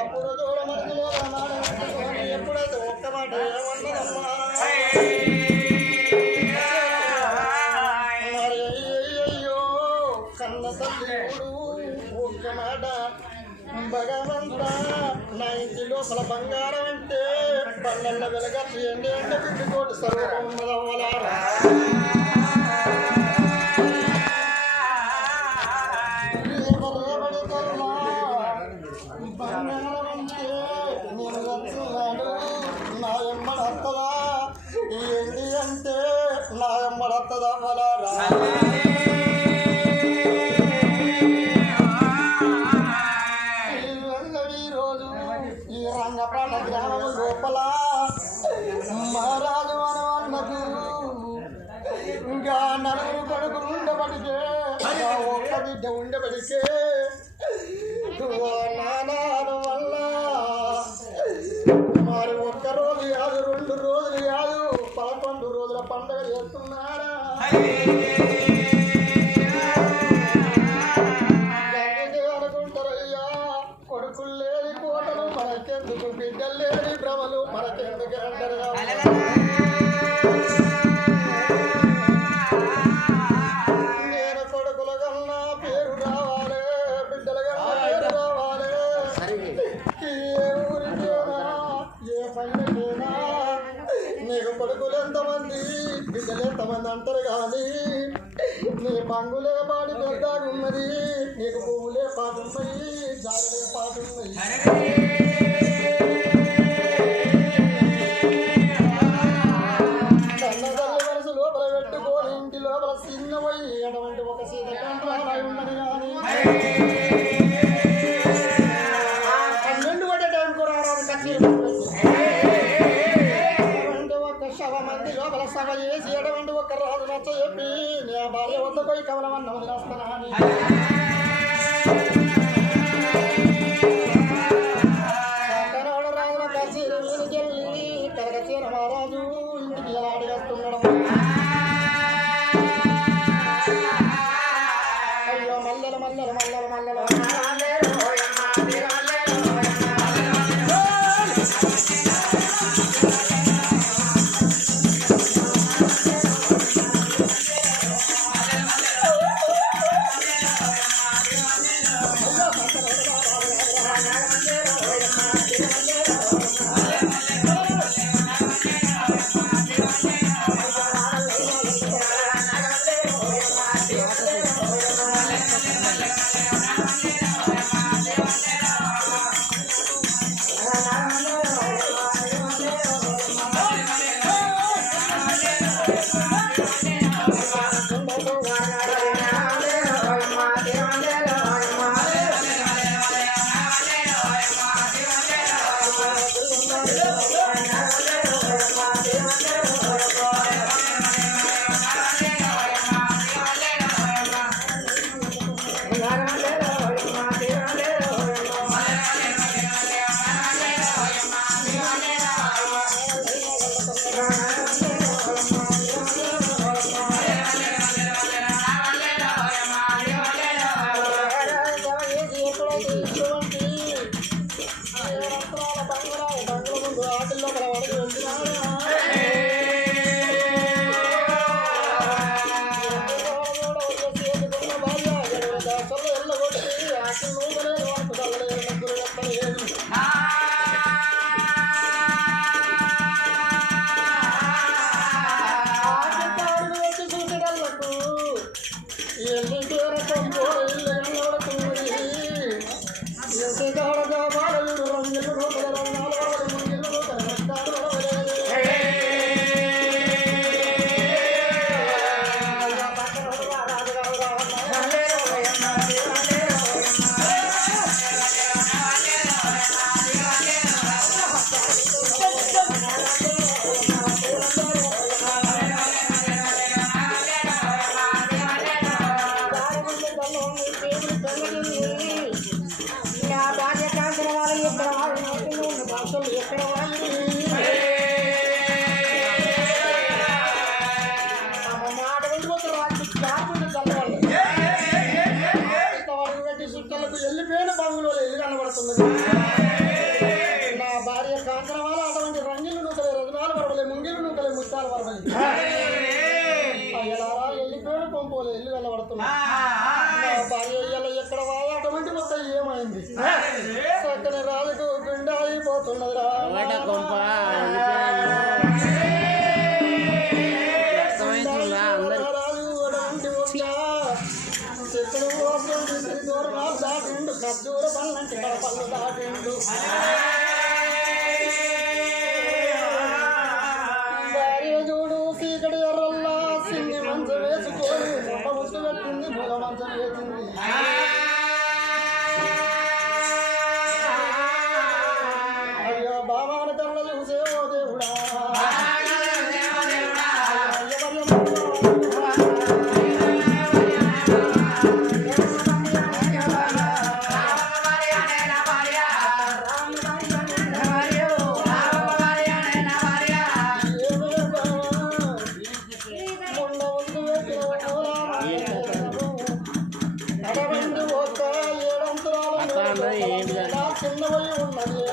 ఎప్పుడు చూడమని ఎప్పుడైతే ఒక్క మాట ఏమన్నదమ్మా మరి అయ్యో కన్న తల్లిడు ఒక్క మాట భగవంత నా ఇంటి లోపల బంగారం అంటే పన్నెండు వెలగా చేయండి అంటే బిడ్డతోటి స్వరూపం ఉన్నదవ్వలారా బంగారం అంటే నేను వచ్చినాడు నా ఎమ్మడత్తదా ఏంటి అంటే నా ఎమ్మడత్తదవ్వలారా రంగపాట గ్రామం లోపల మహారాజు అనవన్నకు ఇంకా నలుగురు కొడుకులు ఉండబడికే ఒక్క బిడ్డ ఉండబడికే నానాను వల్ల మరి ఒక్క రోజు కాదు 2 రోజులు కాదు 11 రోజుల పండుగ చేస్తున్నారా అనుకుంటారయ్యా కొడుకులు లేని కోటలు మనకెందుకు బిడ్డలు లేని భ్రమలు మనకెందుకు అంటారు నేను కొడుకుల కన్నా పేరు రావాలి బిడ్డల కన్నా పేరు రావాలి ఏ ఊరికేనా ఏ పైనకేనా నీకు కొడుకులు ఎంతమంది బిడ్డలు ఎంతమంది అంటారు కానీ నీ పంగులే పాడి పెద్దగున్నది నీకు పువ్వులే పాటున్నాయి జాగలే పాటున్నాయి కన్నదల్లి మనసు లోపల పెట్టుకొని ఇంటి లోపల చిన్నవయ్యి అటువంటి ఒక సీతకంఠరాయి ఉన్నది కానీ 12 పడే టైం కూడా మంది లోపల సభ చేసి ఎటువంటి ఒక్క రాజు నచ్చ చెప్పి నీ భార్య వద్ద పోయి కవలమన్నది రాస్తానా కనోడు రాజుల కచేరి వీరికెళ్ళి కరగచేన మహారాజు ఇంటికి ఎలా అడిగేస్తున్నాడు అయ్యో మల్లెలు మల్లెలు మల్లెలు మల్లెలు కనబడుతున్నది. నా భార్య కాంచనమాల అటువంటి రంగిలు నూకలే రజనాలు వరవలే ముంగిలు నూకలే ముత్యాలు వరవలి అయ్యలారా వెళ్ళిపోయిన పంపోలే ఇల్లు వెళ్ళబడుతున్నా. నా భార్య ఇయ్యాల ఎక్కడ వాయా అటువంటి మొత్తం ఏమైంది చక్కని రాజుకు గుండె అయిపోతున్నదిరా. చెట్లు దూరం దాటిండు ఖర్జూర పళ్ళంటి పళ్ళు దాటిండు. భార్య చూడు సీకటి ఎర్రల్లా సిన్ని మంచం వేసుకొని మొట్ట ముట్టు పెట్టింది మూల మంచం వేసింది. అయ్యో బాబాని కళ్ళ చూసే ఓ దేవుడా చిన్నవై ఉన్నది.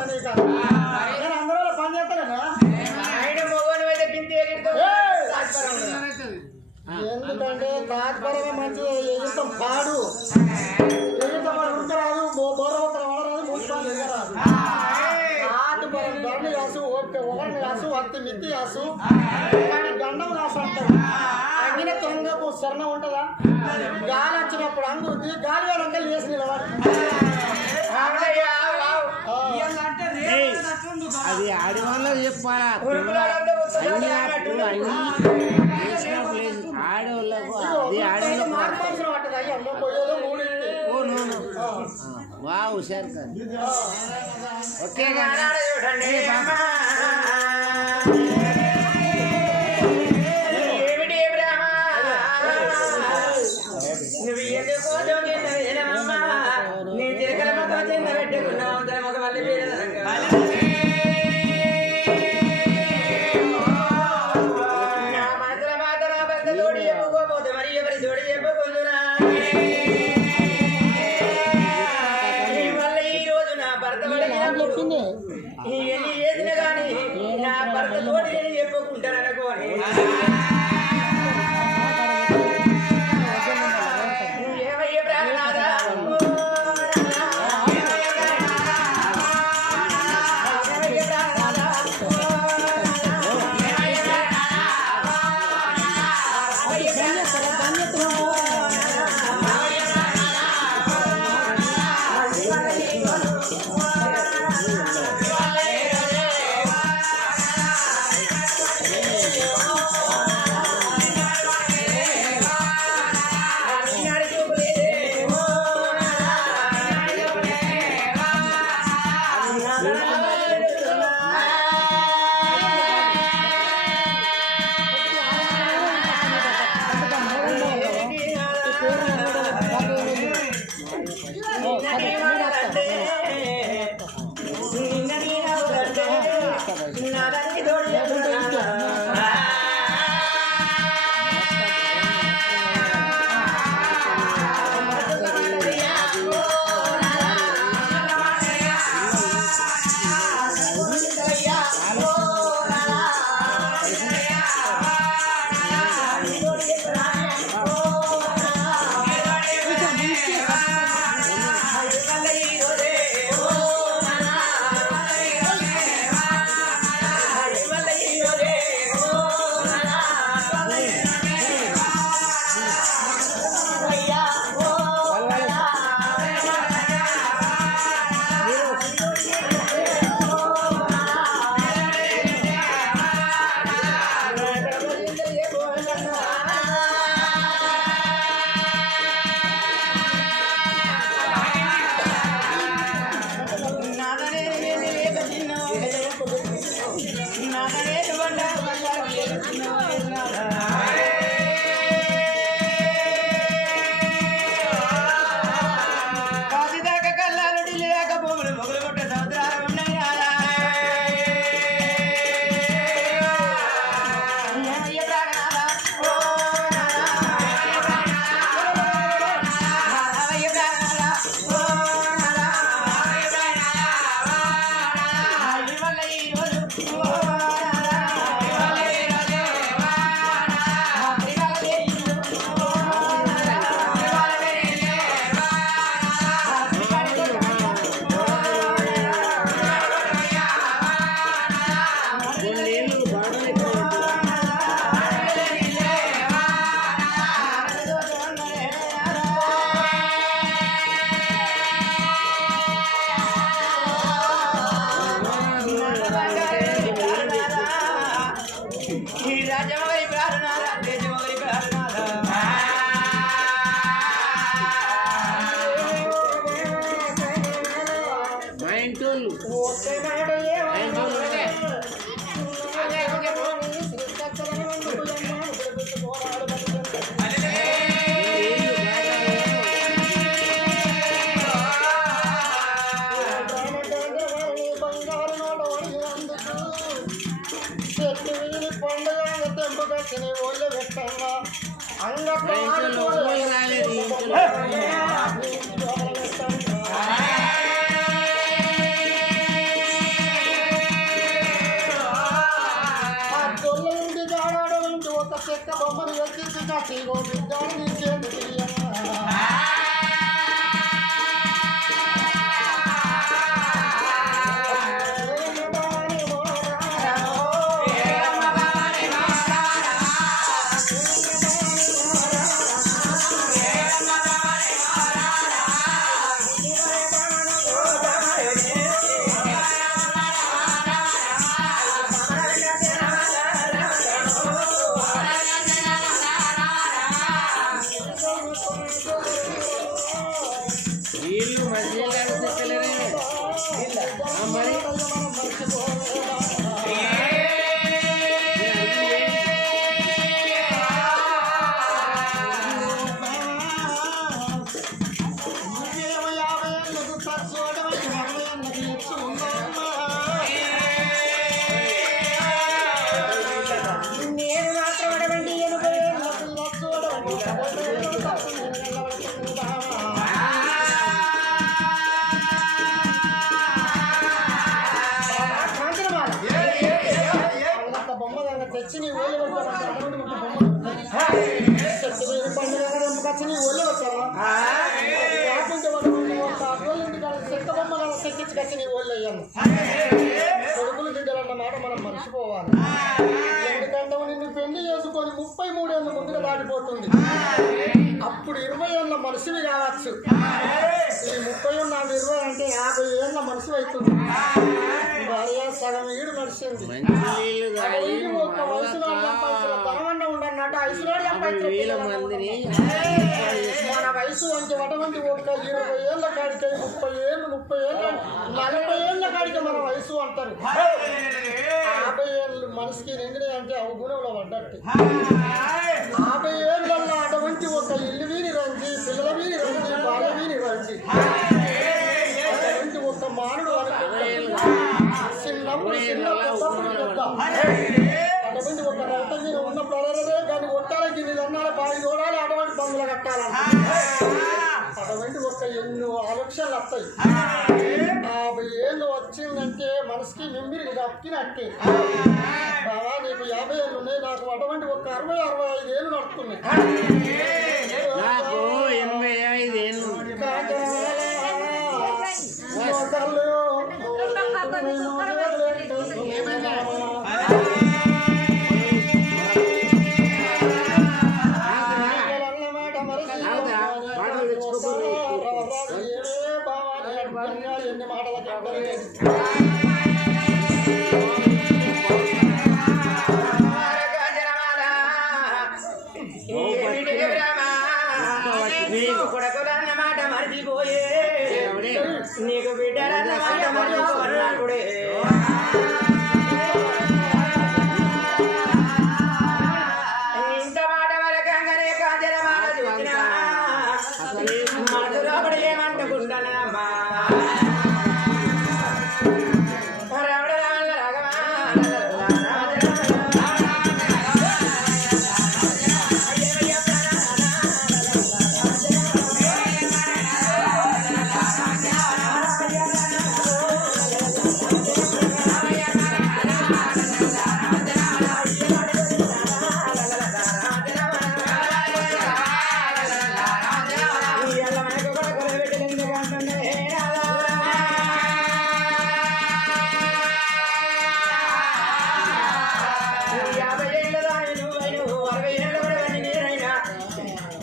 నేను అందరూ పని చేస్తానా ఎందుకంటే తాత్పరమే మంచిది. ఎగుతాం పాడు ఎగుతాం ఉంటరాదు బోర ఒకరు వాడరాదు మున్సిపాలు ఎగరాదు ఆటపరం దండు కాసు ఒకరిని కాసు అత్తి మిత్తి కాసు గండం కాసు అంటారు. అంగిన తొంగకు స్వర్ణం ఉంటుందా గాలి వచ్చినప్పుడు అంగుద్ది గాలి వేరంగా వేసి నిలబడి అది ఆడవాళ్ళ చెప్పాలా ఆడవాళ్ళకు అది వా హుషారు సార్ ఓకే ఎన్ని చేసినా కానీ నా భర్త తోటి నేను చెప్పుకుంటాను అనుకోని ఏమయ్యే ప్రాణం నీళ్ళు చెక్కలేనే మరి నేను మాత్రం అడవండి తెచ్చి నీ ఒళ్ళు నీ ఒళ్ళు వచ్చావా చెక్క బొమ్మ కదా తెచ్చి నీ ఒళ్ళు అయ్యాను కొడుకులు బిడ్డలన్న మాట మనం మర్చిపోవాలి. ఎందుకంటే నిన్ను పెళ్లి చేసుకొని 33 ఏళ్ళ ముందుగా దాటిపోతుంది. అప్పుడు 20 ఏళ్ళ మనిషివి కావచ్చు. ఈ 30 ఉన్న 20 అంటే 50 ఏళ్ళ మనిషి అవుతుంది. భార్య సగం ఈడు నడిచింది. ఒక్క వయసులో ధనవన్న ఉండన్నట్టు ఐసులోడు మన వయసు అంటే అటువంటి ఒక్క 20 ఏళ్ళ కాడికి 30 ఏళ్ళు 40 ఏళ్ళ కాడికి మన వయసు అంటారు. 50 ఏళ్ళు మనిషికి నిండినాయి అంటే అవి గుణంలో పడ్డట్టు. 50 ఏళ్ళల్లో అటువంటి ఒక ఇల్లు వీని రంజి పిల్లల వీని రంజి భార్య వీని రంజి అటువంటి ఒక మానుడు చిన్నప్పుడు అటువంటి ఒక రక్త మీద ఉన్నప్పుడు అలరదే దాన్ని కొట్టాలి గిన్నెలు అన్నాలి బావి చూడాలి అటువంటి బంధువులు కట్టాలంట. అటువంటి ఒక ఎన్నో ఆలోచనలు వస్తాయి. 50 ఏళ్ళు వచ్చిందంటే మనసుకి మిమ్మిరికి దక్కినట్టే. బాబా నీకు 50 ఏళ్ళు ఉన్నాయి, నాకు అటువంటి ఒక 60-65 ఏళ్ళు నడుస్తున్నాయి. నాకు 85 ఏళ్ళు ఎన్ని మాటలు నీకు కొడకులన్నమాట మరిచిపోయే నీకు బిడ్డలన్నమాట మరిచిపోడే ఇంత మాట వరకంగానే కాజలమాల చూసినా మనసు లోపల ఏమంటుకుంటానమ్మా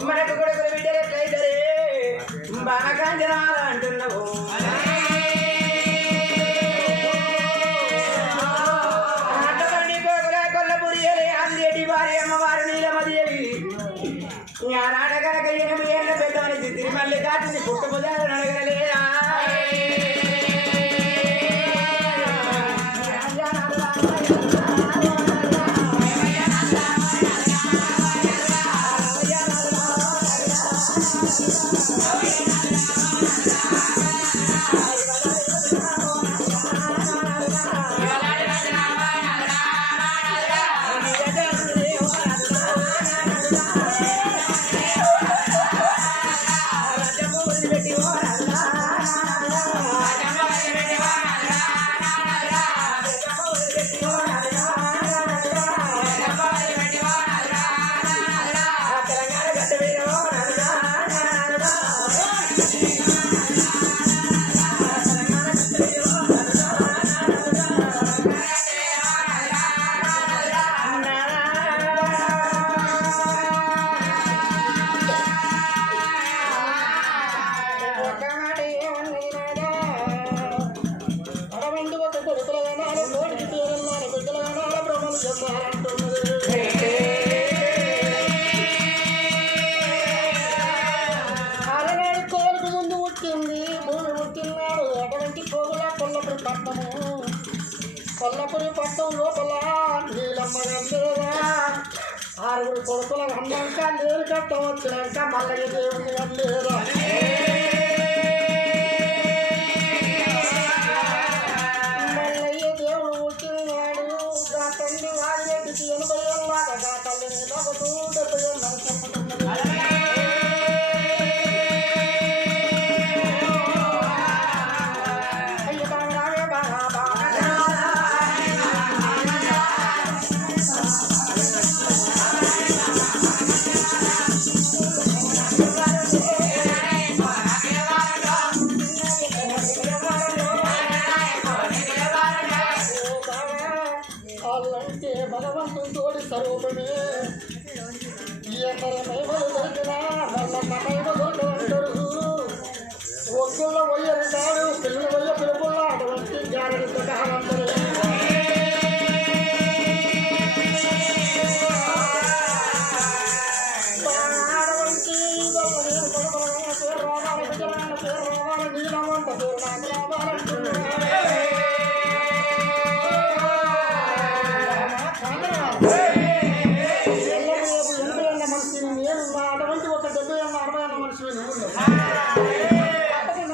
మనకు కొడుకులు బిడ్డలు ఎట్లయితే బాగా కాంచనాలు అంటున్నావు. అట్టబండి కోకుల కొల్లపురియలే అందేటి వారి అమ్మవారు నీలమదేవి ఆనాట కనుక 8 ఏళ్ళ పెద్ద మనిషి తిరుమల్లి కాటిని పుట్టుబుదాలు నడగలేదా తెలంగాణ గడ్డ కాకుని పట్టం లోపల నీలమ్మ గల్లేదా ఆరుగురు కొడుకుల అన్నాక నేను కట్టం వచ్చినాక మల్లయ్య దేవుని గల్లేదా మల్లయ్య దేవుడు పుట్టినవాడు ఆ తల్లి వాడి 80 ఏళ్ళ తల్లిని నవ్వుతూ 70 ఏళ్ళని చెప్పుతున్నది వాళ్ళంటే భగవంతుని తోడి స్వరూపమే ఎందరి మహిమలు దొరికినా వాళ్ళన్న మహిమ దొరకవంటారు ఒగ్గుల్లో పోయేది కాడు పిల్లలు పోయే పిలుపుల్లో అటువంటి జాగ్రత్త కావాలంటారు ఆడవంటి నేను కొడుకుల పేరు రావాలి విజయనాన్న పేరు రావాలి నీలమంత పేరు నాకు రావాలంటున్నారు అటువంటి ఒక 70 ఏళ్ళ 60 ఏళ్ళ మనిషి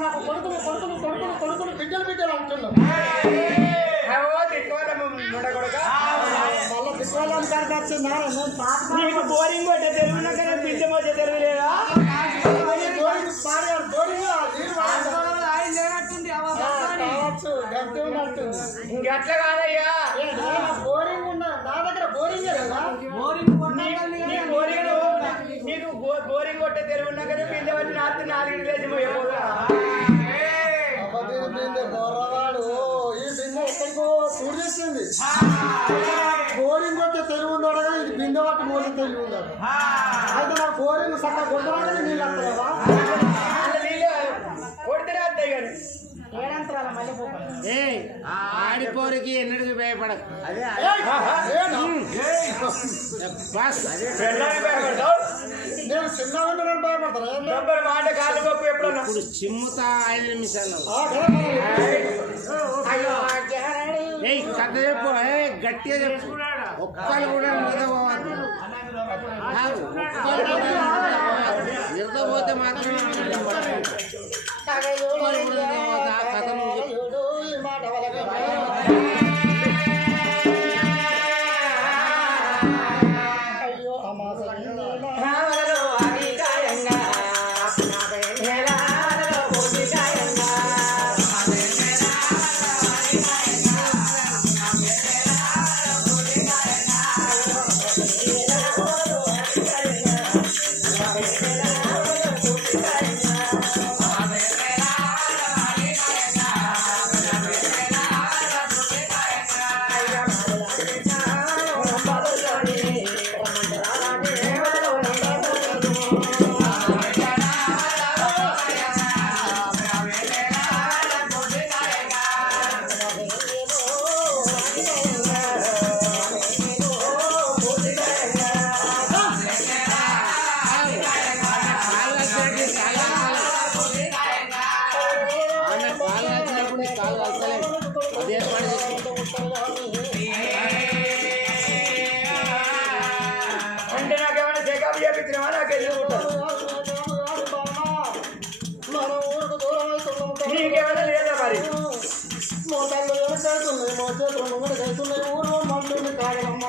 నాకు కొడుకులు కొడుకులు కొడుకులు కొడుకులు బిడ్డలు బిడ్డలు అంటున్నాం మళ్ళీ బిడ్డలు నీకు బోరింగ్ కొట్టే తెలుగున కదా బిడ్డ వచ్చే తెలుగు లేదా ఇంకెట్లా కాదయ్యా బోరింగ్ ఉన్నా నా దగ్గర బోరింగ్ నీకు బోరింగ్ కొట్టే తెలుగు ఉన్నా కదా బిడ్డ వచ్చి రాత్రి 4 లేచి పోయిపోదా గొర్రవాడు ఈ బిందె ఎక్కడికో టూర్ చేసింది బోరింగ్ కొట్టే తెలుగు ఉన్నాడు ఇది బిందె పట్టి మోసం తెలుగు ఉన్నాడు అయితే నాకు బోరింగ్ సక్క కొట్టడానికి నీళ్ళు వస్తాయా కొడితే వస్తాయి కానీ ఆడిపోరికి ఎన్నడికి భయపడకు అదే బస్ నేను చిన్నగా భయపడతాను మాట కాదు గొప్ప ఎప్పుడన్నా ఇప్పుడు చిమ్ముతా 5 నిమిషాలు కథ చెప్పు గట్టిగా చెప్పు ఒక్కరు కూడా నిద్రపోవద్దు నిద్రపోతే మాత్రం కథ అయ్యో అమాస అంటే నాకేమైనా చెకప్ చేపించినా నాకెళ్ళి ఉంటాను నీకేమైనా లేదా మరి మోటార్లు వెనకైతున్నాయి మా చేతులు ముంగడికైతున్నాయి ఊరు మందుని కాగలమ్మ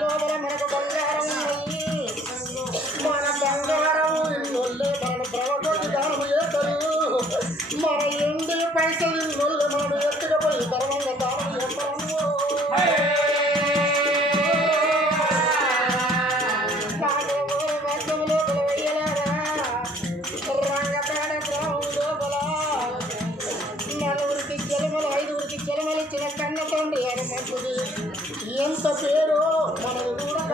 లోపల మనకు బంగారం ఉన్నది మన బంగారం ఇల్లు మన ప్రవకొచ్చి దానం చేస్తారు మన ఎండి పైసలు ఇల్లు మనం ఎత్తుకపోయి ధర్మంగా దానం చేస్తాము జలమలిచ్చిన కన్న తండ్రి అని మంచిది ఎంత పేరు మనకు కూడా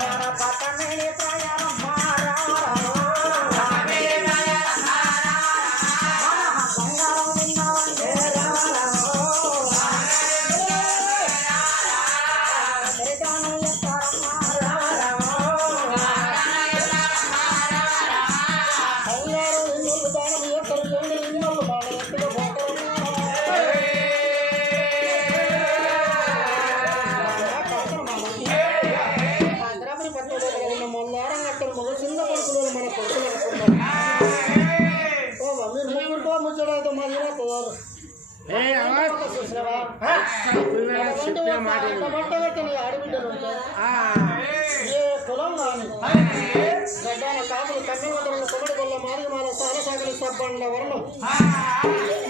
మన పట్టణమే ప్రయాణం బంగారం విన్నావంటే ముచ్చడంతో మధ్యలో పోరు ఏ అవాజ్ చూసినావా చెప్పిన మాట ఆడబిడ్డలు ఉంటాయి ఏ కులం కానీ గడ్డాల కాపులు కన్నెల కొమ్మడి కొల్ల మార్గమాల సాల సాగలి సబ్బండ్ల వర్ణం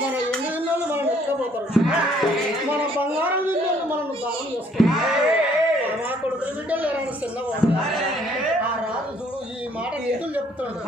మన ఎండు విన్నోళ్ళు మనం ఎక్కబోతారు మన బంగారం విన్నోళ్ళు మనం దానం చేస్తాం మా కొడుకుల బిడ్డలు ఎవరైనా చిన్నవాడు ఆ రాజు చూడు ఈ మాట ఎదురు చెప్తాడు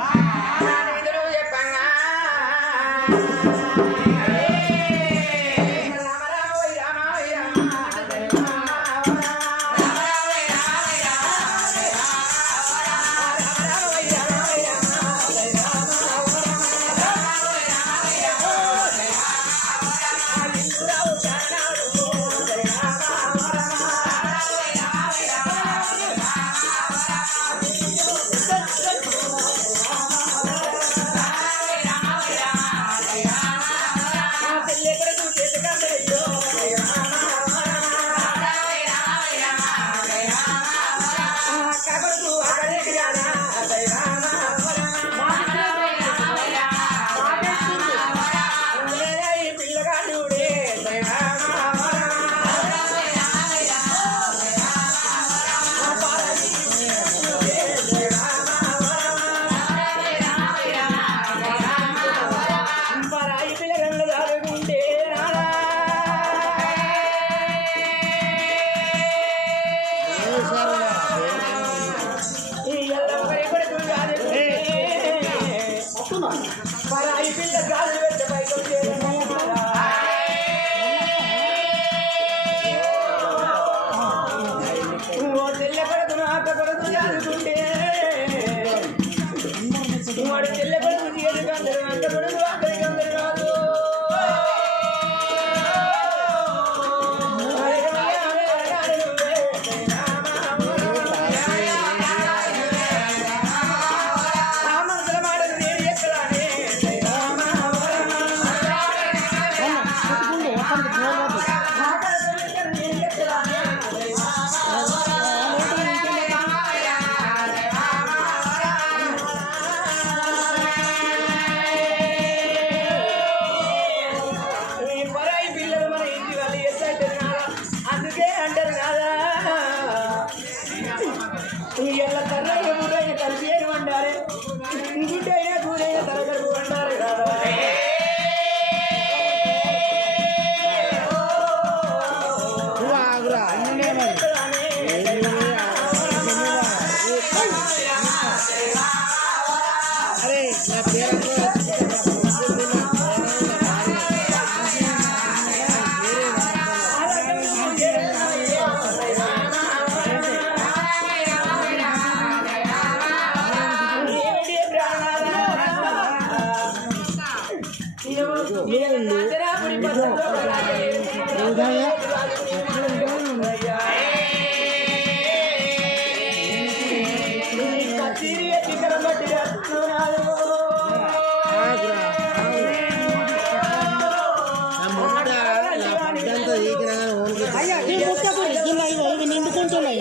నిండుకుంటున్నాయి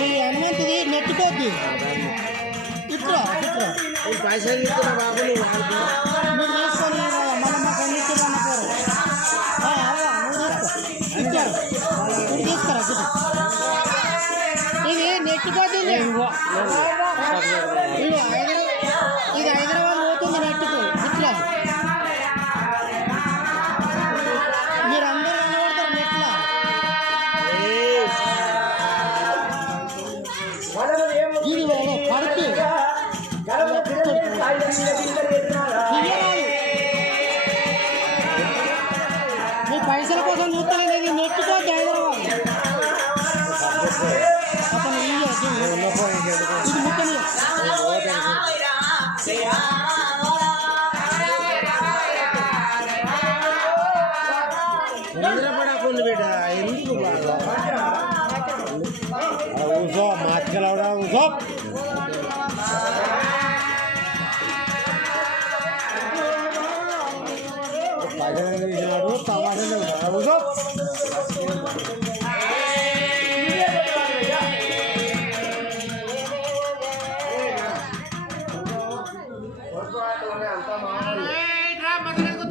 ఈ హనుమంతుది నెట్టుకోద్ది ఇట్లా ఇట్లా పైసలు ఇస్తున్నా బాబు నువ్వు తీసుకొని మళ్ళీ మాకు అన్ని ఇచ్చేదన్నప్పుడు నువ్వు ఇచ్చారు నువ్వు తీసుకురా ఇది నెట్టుకోద్ది ఇది హైదరాబాద్ పోతుంది నెట్టుకో ఇట్లా మీరందరూ కనబడతారు నెట్లా ఇది పడుతుంది మీ పైసల కోసం చూస్తలేదు ఇది నెట్టుకోద్ది హైదరాబాద్ అతను ఇది ముఖ్యం నిద్రపడకుండా బిడ్డ ఎందుకు ఊసో మార్చలవడా ఊసో పైసలు తీసినాడు తమాషా ఊసో అంతా మందు